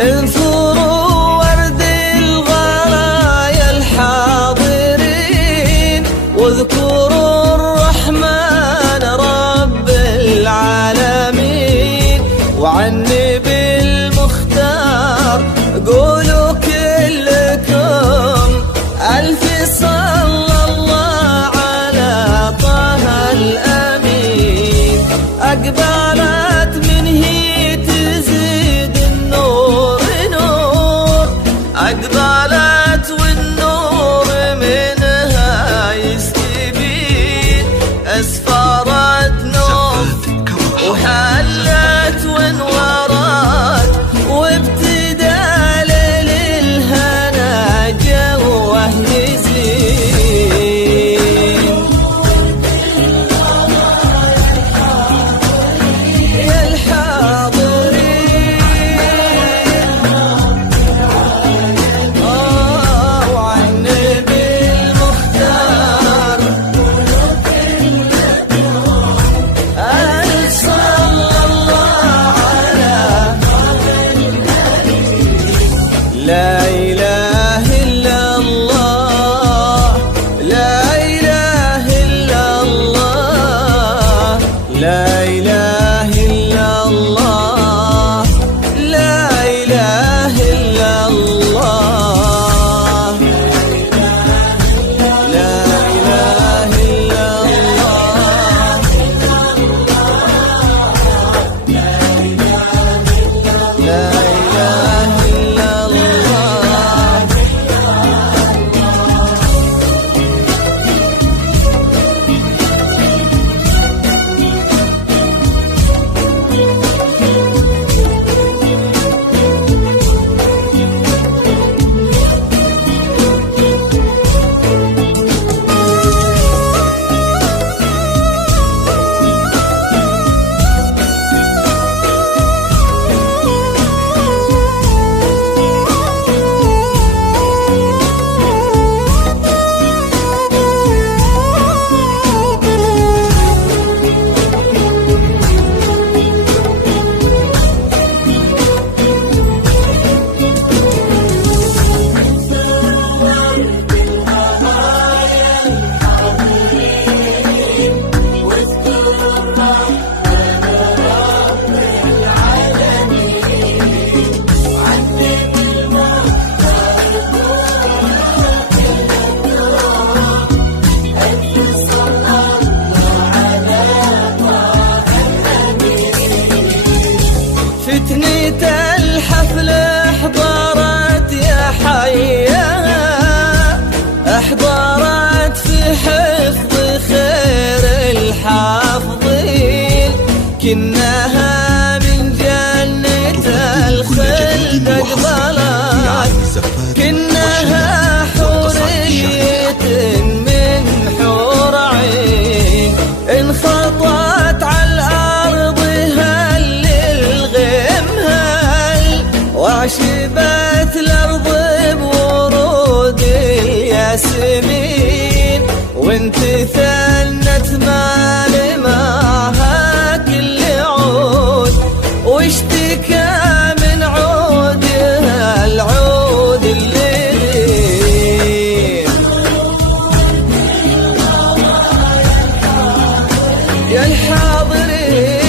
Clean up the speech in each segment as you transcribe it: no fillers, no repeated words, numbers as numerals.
انثروا ورد الغرايا الحاضرين واذكروا الرحمن رب العالمين، وعن نبي المختار قولوا كلكم ألف صلى الله على طه الأمين. أقبلت من هي تزيد النور نور، أقبلت والنور منها يستبين، أسفرت نور وحلت وانورت، وابتدى ليل الهنا جوه يزين. يا الحاضرين وعن نبي المختار ألف صلى الله على لا إله إلا الله، لا إله إلا الله، لا إله إلا الله، لا إله إلا الله، لا إله إلا الله، لا إله إلا الله. فتنة الحفل احضرت يا حيها، احضرت في حفظ خير الحافظين، كنها من جنة الخلد اقبلت، كنها حورية من حور عين، انخطت على الأرض هل الغيم هل، وعشبت الأرض بورود الياسمين، وانت ثنت مال معها كل عود، واشتكى من عودها العود الليل. يا الحاضرين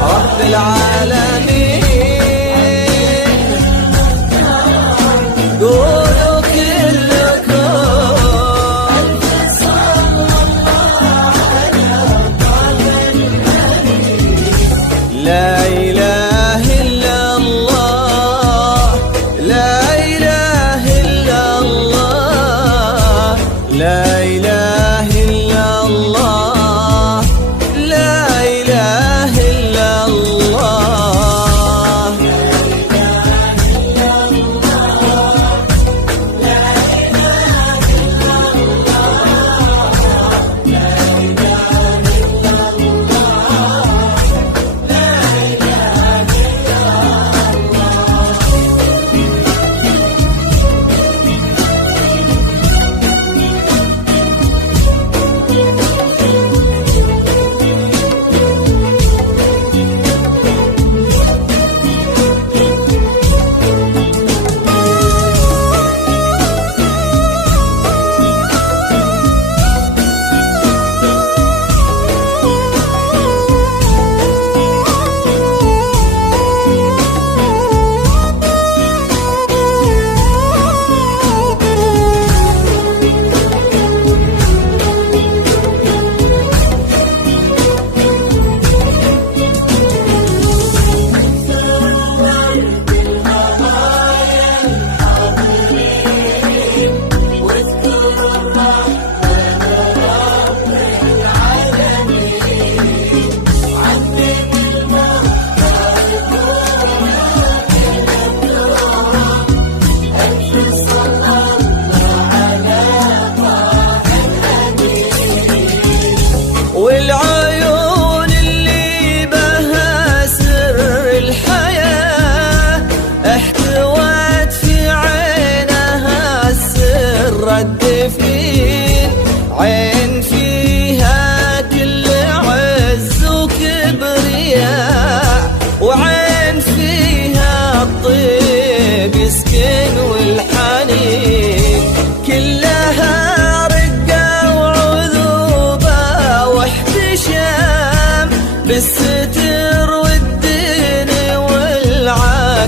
رب العالمين قولوا كلكم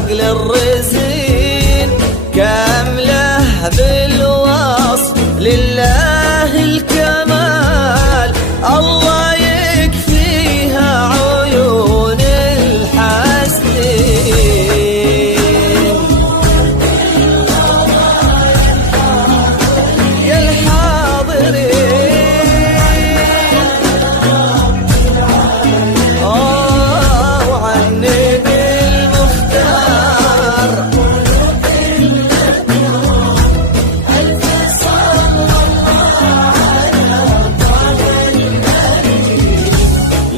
عقل الرزين كامله بالوصف لله الكمال، الله يكفيها عيون الحاسدين. يا الحاضرين وعن النبي المختار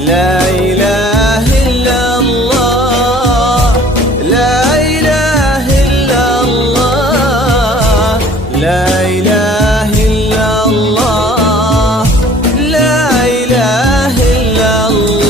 لا إله إلا الله، لا إله إلا الله، لا إله إلا الله، لا إله إلا الله.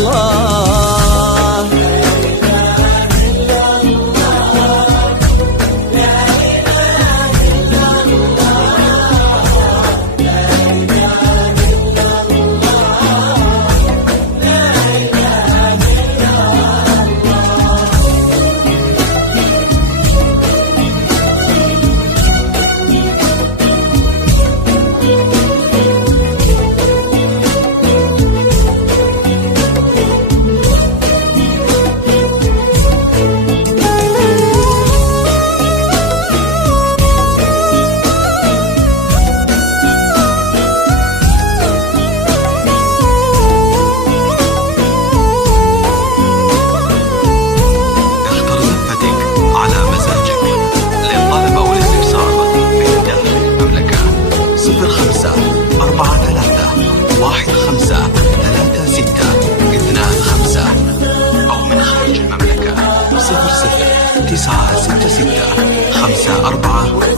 أو من خارج المملكة 0 9 6 6 5 4